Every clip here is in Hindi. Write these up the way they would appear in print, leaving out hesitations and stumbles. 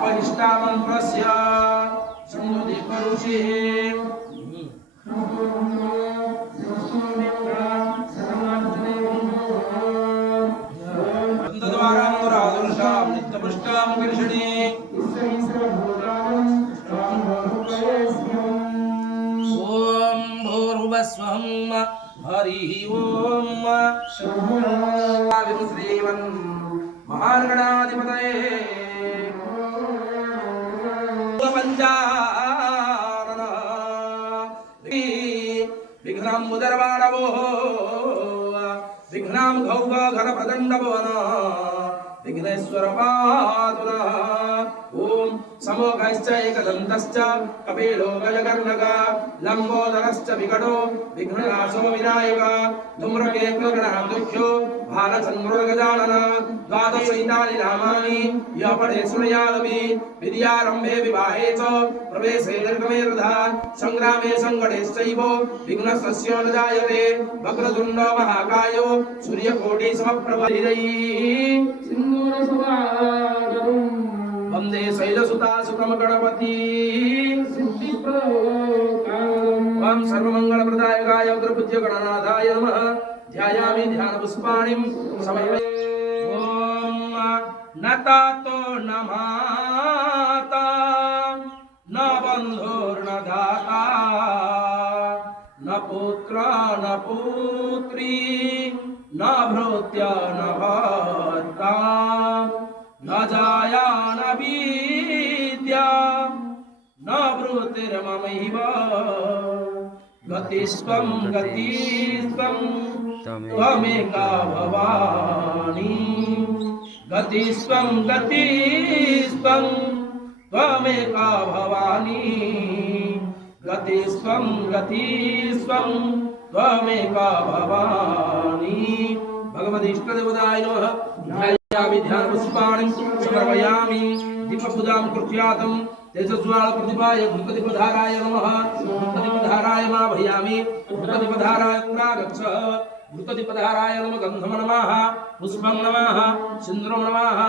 अपहिष्टामन्त्रस्य सन्नुतिकरुषिः द्वारां नित्यपुष्टां कृष्णे ओम भूर्भुवस्वं हरिः ओम श्रीवन् महागणाधिपतये पंचानन विघ्नं मुदरवाणवो विघ्नं घौव घनप्रदण्डभवन विघ्नेश्वर पातु नः ओम समोघश्च एकदन्तश्च कपिलो गजकर्णक लंबोदरश्च विकटो विघ्ननाशो विनायक धूम्रकेतुर्गणः दुःख्यो भालचन्द्रो गजानन द्वादशैतानि नामानि यः पठेत् शृणुयादपि विद्यारम्भे विवाहे च प्रवेशे निर्गमे वृथा संग्रामे संकटेश्चैव विघ्नस्तस्य न जायते वक्रतुण्डो महाकायो सूर्यकोटिसमप्रभ वंदे शैलसुतासुतं गणपति ओम सर्वमंगलप्रदायकाय उग्रपूज्य गणनाथाय नमः ध्यायामि ध्यानपुष्पाणिं समर्पयामि ओम न तातो न माता न बन्धुर्न दाता न पुत्र न पुत्री न भृत्य न भर्ता न जाया न विद्या न भृतिर्ममैव गतिस्त्वं त्वमेका भवानी गतिस्त्वं त्वमेका भवानी गतिस्त्वं त्वमेका भवानी भगवती इष्टदेवताय नमः ध्यायामि ध्यानपुष्पाणिं समर्पयामि दीपपूजां कृत्यातं तेजस्वाल प्रतिभाय भूतदीपधाराय नमः भूतदीपधाराय माभयामि भूतदीपधाराय पुरागच्छ भूतदीपधाराय नमः गन्धं नमः पुष्पं नमः सिन्दूरं नमः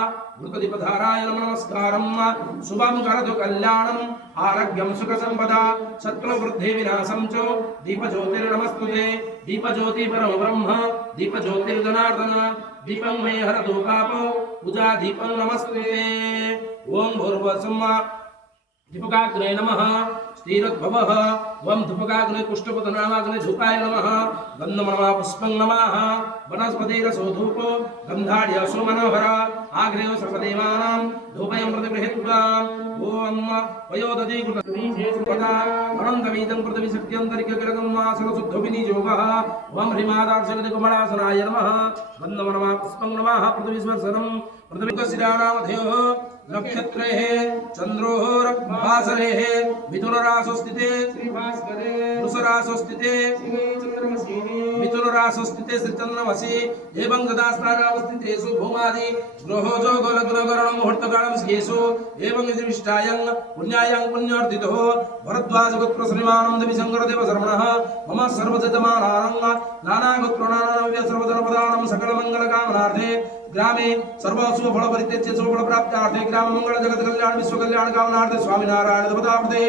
भूतदीपधाराय नमः नमस्कारं शुभं करोतु कल्याणम् आरोग्यं सुखसम्पदा शत्रुवृद्धिविनाशं च दीपज्योतिर्नमस्तुते दीपज्योति परमब्रह्म दीपज्योतिर्जनार्दन दीपं मे हरतु पापो पूजा दीपं नमस्ते ओम भूर्भुवस्सुम् दीपकाग्ने नमः स्थिरोद्भवः ओम धूपकाग्ने पुष्टपतनामाग्ने धूपाय नमः गन्धं नमः पुष्पं नमः वनस्पतिरसो धूपो गन्धाढ्यसो मनोहर आग्नेयो सर्वदेवानां धूपयं प्रतिगृहीत्वा ओम वयोदधि कृतमीशेषपदा अनन्तवीतं पृथ्वीशक्त्यन्तरिककिरकं वासनशुद्धोऽभिनियोगः ओम ह्रीमादाक्षरदिकुमलासनाय नमः गन्धं नमः पुष्पं नमः पृथ्वीस्पर्शनं पृथ्वीकशिरानामधयोः नक्षत्रेः चन्द्रोः भासरेः मिथुनराशोस्थिते श्रीभास्करे वृषराशोस्थिते मिथुनराशोस्थिते श्रीचन्द्रमसि एवं तदास्थानावस्थितेषु भूमादि ग्रहोजो गोलग्नकरणं मुहूर्तकालं स्येषु एवं विशिष्टायं पुण्यायं पुण्यार्थितो भरद्वाजगोत्र श्रीमानं देवीशङ्करदेवशर्मणः मम सर्वजतमानानं नानागोत्रनानाव्य सर्वजनपदानं सकलमङ्गलकामनार्थे ग्रामे सर्वशुभफल परित्यज्य शुभफल प्राप्त्यार्थे ग्राम मंगल जगत कल्याण विश्व कल्याण कामनार्थे स्वामिनारायण देवतार्थे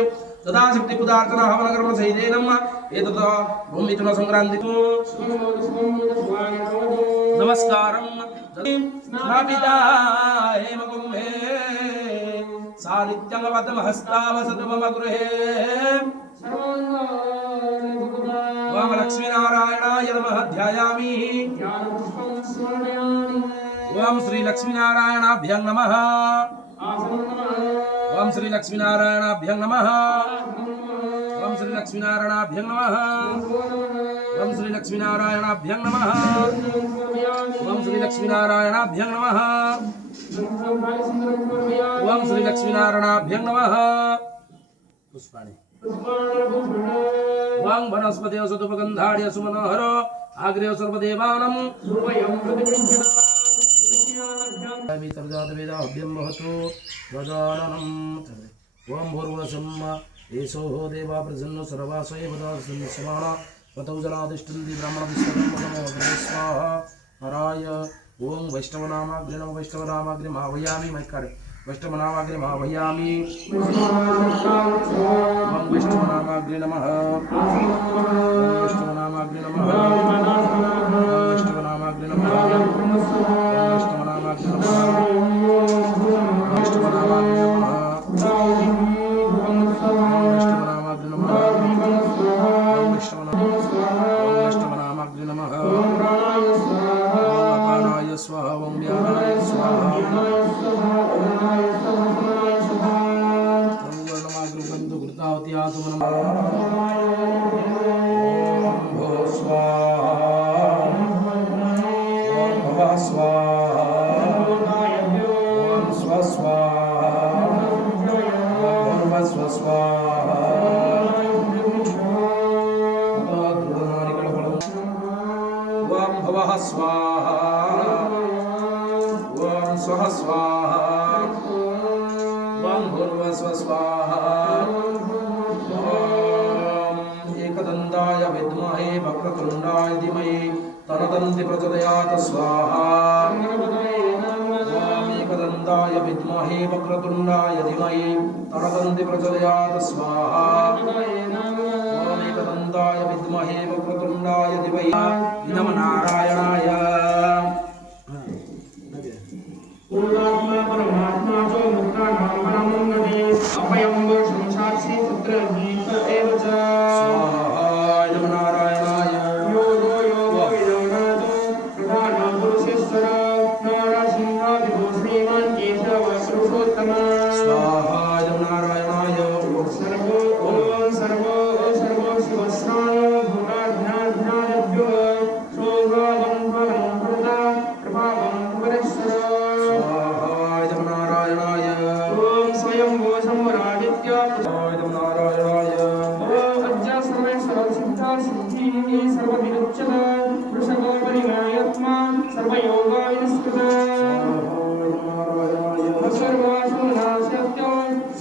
तदा शक्ति पुदार्थना हवन कर्म सहितेनम एतत् भूमितुन संक्रांति नमस्कारं स्नापिता हेमकुम्भे सानित्यंगवतम हस्तावसतु मम गृहे ओम लक्ष्मीनारायणाय नमः ध्यायामि ओम श्री लक्ष्मीनारायणाभ्यं नमः ओम श्री लक्ष्मीनारायणाभ्यं नमः ओम श्री लक्ष्मीनारायणाभ्यं नमः ओम श्री लक्ष्मीनारायणाभ्यं नमः ओम श्री लक्ष्मीनारायणाभ्यं नमः ओम श्री लक्ष्मीनारायणाभ्यं नमः पुष्पाणि वां वनस्पतयो सदुपगन्धाढ्य सुमनोहर आग्रेय सर्वदेवानं धूपयं प्रतिगृह्णामि ओम भूर्भुवस्सुम् एषो देवा प्रसन्न सर्वासये समाना पतौ जलाधिष्ठन्ति ब्राह्मण स्वाहा हराय ओम वैष्णवनामाग्रे नमो वैष्णवनामाग्रे मावयामि मैकारे वैष्णवनामाग्निमावह्यामि वैष्णवनामाग्नि नमः वैष्णवनामाग्नि नमः वैष्णवनामाग्नि नमः वैष्णवनामाग्नि नमः वैष्णवनामाग्नि नमः वैष्णवनामाग्नि नमः अपानाय स्वाहा ओम व्यानाय स्वाहा एकदन्ताय विद्महे वक्रतुण्डाय धीमहि तन्नो प्रचोदयात् स्वाहा ओम एकदन्ताय विद्महे वक्रतुण्डाय धीमहि तन्नो प्रचोदयात् स्वाहा ओम एकदन्ताय विद्महे वक्रतुण्डाय धीमहि नमो नारायणाय पूर्वात्मा परमात्मा जो मुक्ता नाम परमोन्नति अभयं संसाक्षी पुत्र गीत एव च स्वाहाय नमो नारायणाय यो विजयनाथो प्रधान पुरुषेश्वर नारसिंहादिभो श्रीमान् केशव पुरुषोत्तम स्वाहाय नमो नारायणाय सर्वो शिवस्नाय भूताध्यात्म्यादिभ्यो शोभावं भवं प्रदा प्रभावं भुवनेश्वर स्वाहाय नमो नारायणाय ओम स्वयं वो शंभरादित्य स्वाहाय नमो नारायणाय ओम अज्जा सर्वे सर्वसिद्धा सिद्धिः सर्वविरुच्यत वृषभोपरिमायत्मा सर्वयोगाविनिष्कृत सर्वासु नास्यत्यो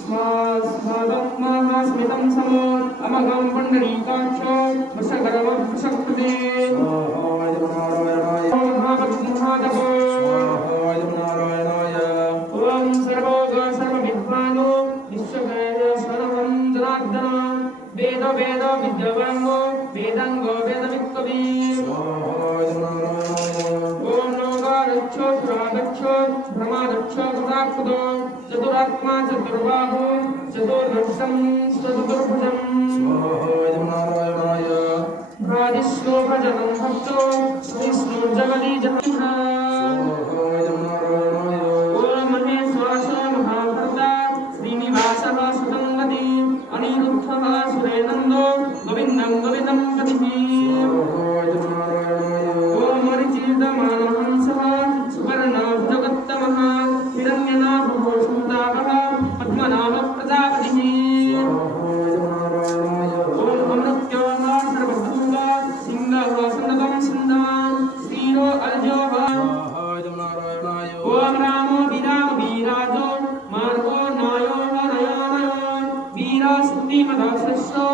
स्मादात्मा स्मितं समो अमघं पुण्डरीकाक्षो वृषगर्ववृषकृते स्वाहाय नमो नारायणाय महाभक्तिमहादभो स्वाहाय नमो नारायणाय ओम सर्वोग सर्वविद्वानो विश्ववेद सर्वं जनार्दन वेद विद्यावांगो वेदांगो वेदवित्कवी स्वाहाय नमो नारायणाय ओम लोगारक्षो सुरागक्षो ब्रह्मादक्षो कृताकृतो चतुरात्मा चतुर्बाहु चतुर्दशं चतुर्भुजं स्वाहाय नमो नारायणाय राजिष्णो भजनं भक्तो विष्णु जगदी जहन्ना स्वाहाय नमो नारायणाय ओम महेश्वास महाभर्ता श्रीनिवासः सुतंगति अनिरुद्धः सुरेनन्दो गोविन्दं गोविन्दं पतिः स्वाहाय नमो नारायणाय ओम मरिचितमानहंसः सुवर्णभुजगोत्तमः हिरण्यनाभो सुतावः पद्मनाभ प्रजापतिः स्वाहाय नमो नारायणाय ओम अमृत्योः सर्वभूतः सिंहः सन्दतं सिन्धः श्रीरो अर्जोः स्वाहाय नमो नारायणाय ओम रामो वीराजो मार्गो नायो नयो वीरा सिद्धिमदाश्रेष्ठो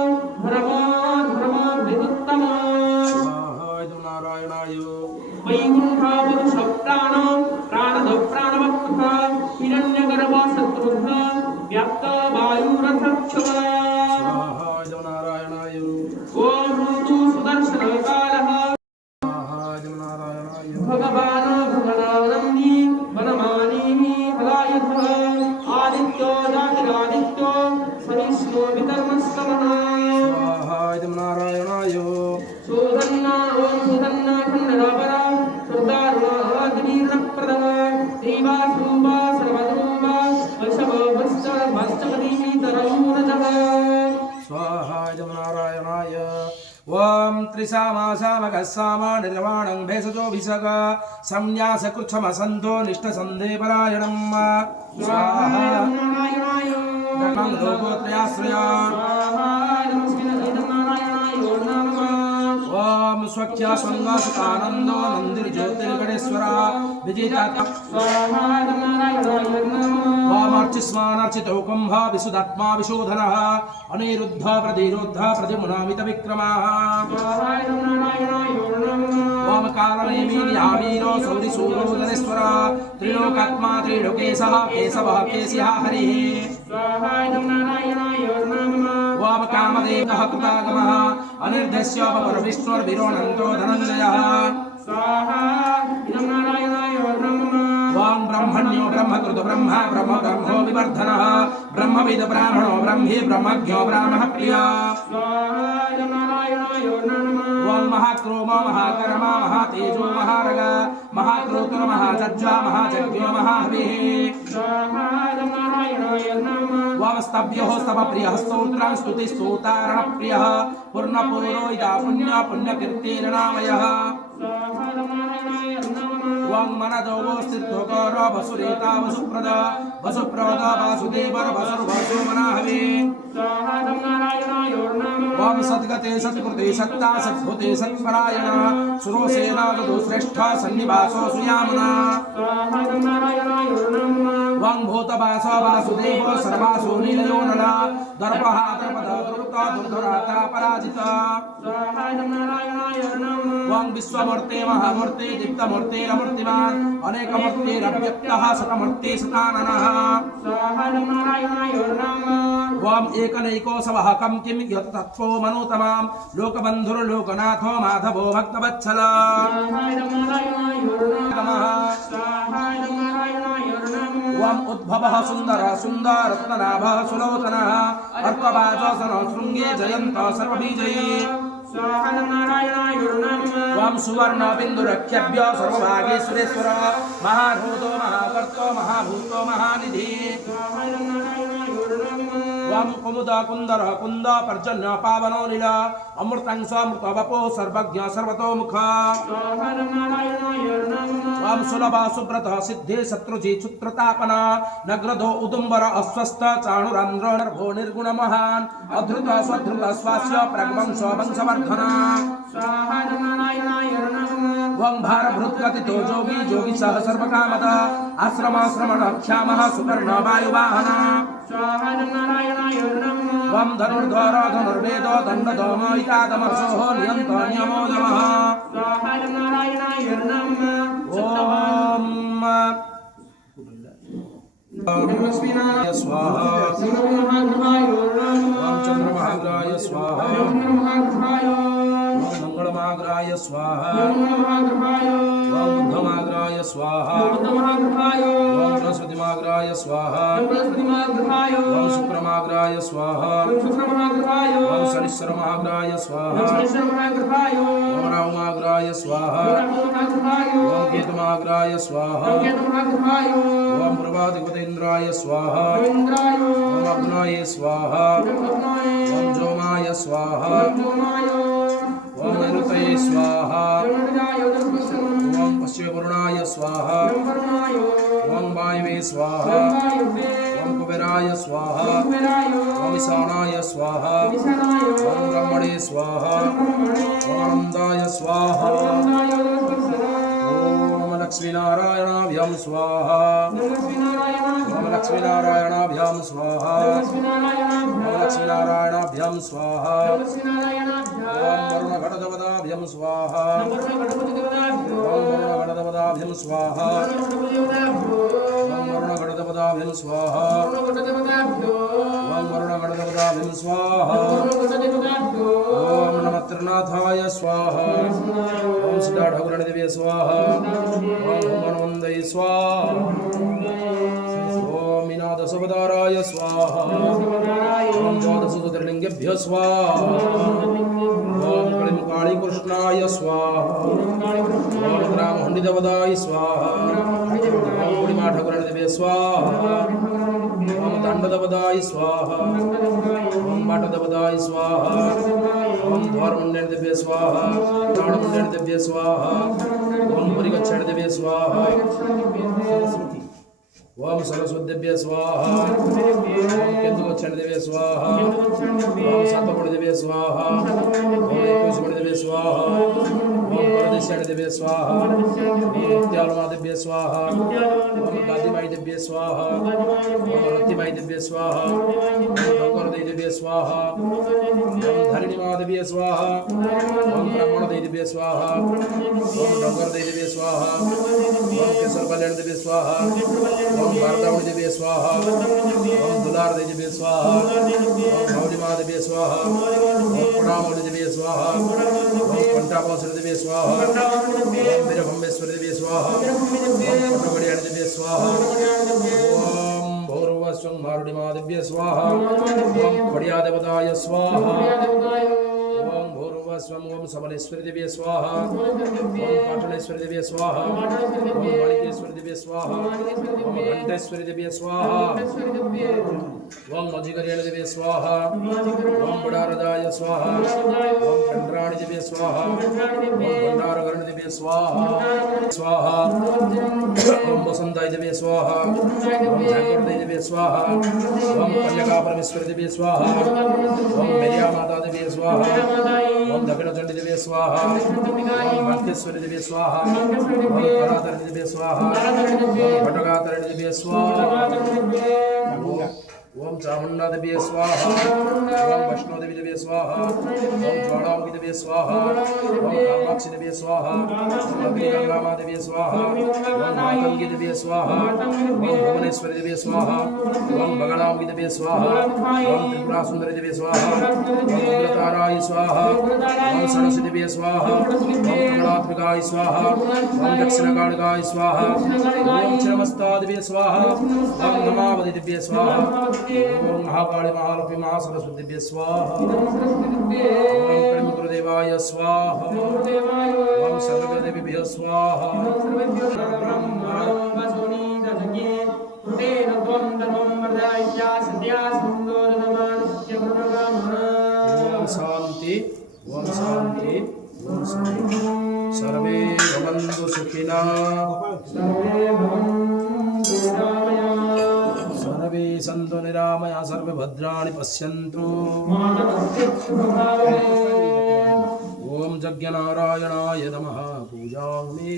धर्मो विदुत्तमो स्वाहाय नमो नारायणाय वैकुण्ठ पुरुष प्राणदो प्राणवत्तः हिरण्यगर्भ शत्रुघ्न व्याप्त वायुरथक्षव स्वाहाय नमो नारायणाय ओम ऋतु सुदर्शनकालः स्वाहाय नमो नारायणाय भगवान् भगवानन्दी वनमानिः हलायुधः आदित्यो जातिरादित्यो सविष्णु विकर्मस्तमः स्वाहाय नमो नारायणाय सुधन्ना ओम सुधन्ना खण्डरापरा सुदारुणादिवीर्णप्रदः देवासूपा सर्वद्रूपा वृषभस्तपदीतरयूरजः स्वाहाय नमो नारायणाय ओम त्रिसामासामकस्साम निर्वाणं भेषजोभिषग संन्यासकृच्छमसन्तो निष्ठसन्देपरायणं स्वाहा नारायणाय नमः लोकोत्रयाश्रया ओम स्वख्या स्वंगासुतानंदो मंदिर ज्योतिर्गणेश्वर विजेता वामर्चिस्मानर्चितो कुंभ विशुदात्मा विशोधनः अनिरुद्ध प्रतिरुद्ध प्रतिमुनामित विक्रमः ఓం కాలనేమి యావీరో సౌరిసూరో జనేశ్వర త్రిలోకాత్మా త్రిలోకేశః కేశవః కేశియః హరిః स्वाहा इदं नारायणाय नमः ఓం కామదేవః కృతాగమః అనిర్దస్యోపరవిష్ణుర్విరోణంతో ధనంజయః स्वाहा इदं नारायणाय नमः ఓం బ్రహ్మణ్యో బ్రహ్మకృత బ్రహ్మ బ్రహ్మ బ్రహ్మో వివర్ధనః బ్రహ్మవిద బ్రాహ్మణో బ్రహ్మే బ్రహ్మజ్ఞో బ్రాహ్మణ ప్రియా स्वाहा इदं नारायणाय नमः ఓం మహాక్రోమ మహాకర్మ మహాతేజో మహారగ మహాక్రోతుర మహాజజ్జా మహాజజ్ఞో మహాహవిః स्वाहा इदं नारायणाय नमः ఓం స్తభ్యో స్తవ ప్రియః స్తోత్రం స్తుతి స్తోతారణ ప్రియః పూర్ణపూర్ణో ఇదా పుణ్య పుణ్యకీర్తిర్నామయః स्वाहा इदं नारायणाय नमः ఓం మనదోవో స్థితో గౌర వసురేతా వసుప్రద వసుప్రద వాసుదేవర వసుర్వసు మనాహవే स्वाहा इदं नारायणाय नमः ఓం సద్గతే సత్కృతే సత్తా సద్భుతే సత్పరాయణ సురోసేనా వదు శ్రేష్ఠ సన్నివాసో సుయామునా स्वाहा इदं नारायणाय नमः ఓం భూతవాస వాసుదేవ సర్వాసు నీలయో నల దర్పః దర్పద దుర్త దుర్ధరాత పరాజిత स्वाहा इदं नारायणाय नमः ఓం విశ్వమూర్తే మహామూర్తే దీప్తమూర్తే రమూర్తిమాన్ అనేకమూర్తిరవ్యక్తః సతమూర్తి సతాననః स्वाहा इदं नारायणाय नमः ఓం ఏకనైకోసవహకం కిం యత్ తత్వో మనోతమాం లోకబంధుర్లోకనాథో మాధవో భక్తవత్సల स्वाहा इदं नारायणाय नमः నమః स्वाहा इदं नारायणाय नमः ఓం ఉద్భవః సుందర సుందరత్ననాభః సులోచనః అర్కవాచసనో శృంగే జయంత సర్వబీజయే स्वाहा इदं नारायणाय नमः ఓం సువర్ణ బిందురఖ్యభ్య సర్వభాగేశ్వరేశ్వర మహాభూతో మహాకర్తో మహాభూతో మహానిధి स्वाहा इदं नारायणाय नमः ఓం కుముద కుందర కుంద పర్జన్య పావనో లీల అమృతం స్వామృత వపో సర్వజ్ఞ సర్వతోముఖ स्वाहा इदं नारायणाय नमः ఓం సులభ సుబ్రత సిద్ధి శత్రుజీ చుత్రతాపన నగ్రదో ఉదుంబర అస్వస్థ చాణురంధ్ర నర్భో నిర్గుణ మహాన్ అధృత స్వధృత స్వాస్య ప్రగ్వంశ వంశవర్ధన स्वाहा इदं नारायणाय नमः ఓం భారభృత్కతితో జోగి జోగి సహ సర్వకామద ఆశ్రమాశ్రమణ క్షామః సుపర్ణ వాయువాహన स्वाहा इदं नारायणाय नमः ఓం ధనుర్ధర ధనుర్వేదో దండధోమయితాదమర్షో నియంత నియమో నమః स्वाहा इदं नारायणाय नमः ఓం लक्ष्मीनारायणाय స్వాహా महाग्रहाय नमः ఓం చంద్రమహాగ్రాయ స్వాహా महाग्रहाय ఓం మంగళమాగ్రాయ స్వాహా महाग्रहाय ఓం బుద్ధమాగ్రాయ స్వాహా महाग्रहाय ఓం బృహస్పతిమాగ్రాయ స్వాహా बृहस्पतिमाग्रहाय ఓం శుక్రమాగ్రాయ స్వాహా शुक्रमहाग्रहाय ఓం శనిశ్వరమాగ్రాయ స్వాహా शनिश्चरमहाग्रहाय ఓం రాహుమాగ్రాయ స్వాహా महाग्रहाय ఓం కేతుమాగ్రాయ స్వాహా केतुमहाग्रहाय ఓం ప్రభాధిపతేంద్రాయ స్వాహా इंद्राय ఓం అగ్నాయ స్వాహా ब्रह्मणाय ఓం జోమాయ స్వాహా ब्रह्मणाय ఓం నైరుతయ స్వాహా ब्रह्मणाय दर्शनम् ఓం పశ్చిమపురుణాయ స్వాహా ब्रह्मणाय ఓం వాయువే స్వాహా ब्रह्मायुवे ఓం కుబేరాయ స్వాహా ब्रह्मणाय ఓం ఈశానాయ స్వాహా विषणाय ఓం బ్రహ్మణే స్వాహా ब्रह्मणे ఓం ఆనందాయ స్వాహా ब्रह्मणाय दर्शनम् ఓం లక్ష్మీనారాయణాభ్యాం స్వాహా ఓం లక్ష్మీనారాయణాభ్యాం స్వాహా ఓం లక్ష్మీనారాయణాభ్యాం స్వాహా ఓం వరుణఘటదవదాభ్యం స్వాహా ఓం వరుణఘటదవదాభ్యం స్వాహా ఓం వరుణఘటదవదాభ్యం స్వాహా ఓం వరుణఘటదవదాభ్యం స్వాహా ఓం నమ త్రినాథాయ స్వాహా ఓం సిద్ధాఢౌరణిదివే స్వాహా ఓం హనుమందయ స్వాహా ఓం వినాదసుపదారాయ స్వాహా ఓం ద్వాదశజ్యోతిర్లింగేభ్యో స్వాహా ఓం కళిం కాళీకృష్ణాయ స్వాహా ఓం గ్రామహండిదవదాయ స్వాహా ఓం గుడిమాఠకురణిదివే స్వాహా ఓం దండదవదాయ స్వాహా ఓం బాటదవదాయ స్వాహా ఓం ద్వారముండేదివే స్వాహా తాళముండేదివే స్వాహా ఓం పురిగచ్చడిదివే స్వాహా ఓం సరస్వతిభ్య స్వాహ ఓం కేందుకొచ్చడిదివే స్వాహ ఓం సత్తపడిదివే స్వాహ ఓం ఏకోశపడిదివే స్వాహ परदेश्यादिभ्य स्वाहा नित्यालुमादिभ्य स्वाहा गादिमादिभ्य स्वाहा रतिमादिभ्य स्वाहा डोंगरदेदिभ्य स्वाहा धरणिमादिभ्य स्वाहा ब्राह्मणदेदिभ्य स्वाहा डोंगरदेदिभ्य स्वाहा केसरबल्यादिभ्य स्वाहा भारतावदिभ्य स्वाहा दुलारदेदिभ्य स्वाहा मौलिमादिभ्य स्वाहा पडामौलिदिभ्य स्वाहा कंठापासुरदिभ्य स्वाहा वीरभंबेश्वरदिभ्य स्वाहा पटुगडियादिभ्य स्वाहा ओम भौरवस्वं मारुडिमादिभ्य स्वाहा ओम पडियादेवताय स्वाहा ओम भौरवस्वं ओम सबलेश्वरदिभ्य स्वाहा ओम पाटलेश्वरदिभ्य स्वाहा ओम माणिकेश्वरदिभ्य स्वाहा ओम घंटेश्वरदिभ्य स्वाहा ओम मजिगरियादिभ्य स्वाहा ओम बुडारदाय स्वाहा ओम कंड्राणिदिभ्य स्वाहा ओम भंडारगरणदिभ्य स्वाहा स्वाहा ओम वसंतायदिभ्य स्वाहा ओम झांकरदिभ्य स्वाहा ओम कन्यका परमेश्वरदिभ्य स्वाहा ओम मेरिया मातादिभ्य स्वाहा ओम दक्षिणचंडीदिभ्य स्वाहा ओम भाग्येश्वरदिभ्य स्वाहा ओम करातरदिभ्य स्वाहा ओम घटकातरदिभ्य स्वाहा ओम चामुंडादेवी स्वाहा ओम वैष्णोदेवी स्वाहा ओम ज्वालामुखीदेवी स्वाहा ओम कामाक्षीदेवी स्वाहा ओम अग्निगंगामादेवी स्वाहा ओम मातंगीदेवी स्वाहा ओम भुवनेश्वरीदेवी स्वाहा ओम बगलामुखीदेवी स्वाहा ओम त्रिपुरासुंदरीदेवी स्वाहा ओम उग्रताराय स्वाहा ओम सरस्वतीदेवी स्वाहा ओम कमलात्मिकाय स्वाहा ओम दक्षिणकालिकाय स्वाहा ओम चिरमस्तादेवी स्वाहा ओम नमावतीदेवी स्वाहा ओम महाकाली महालक्ष्मी महासरस्वतीभ्य स्वाहा ओम गुरुदेवाय स्वाहा ओम सर्वदेवीभ्यः स्वाहा ओम शांति ओम शांति ओम शांति सर्वे भवन्तु सुखिनः सर्वे सन्तु निरामया सर्वे भद्राणि पश्यन्तु ओम यज्ञनारायणाय नमः पूजामि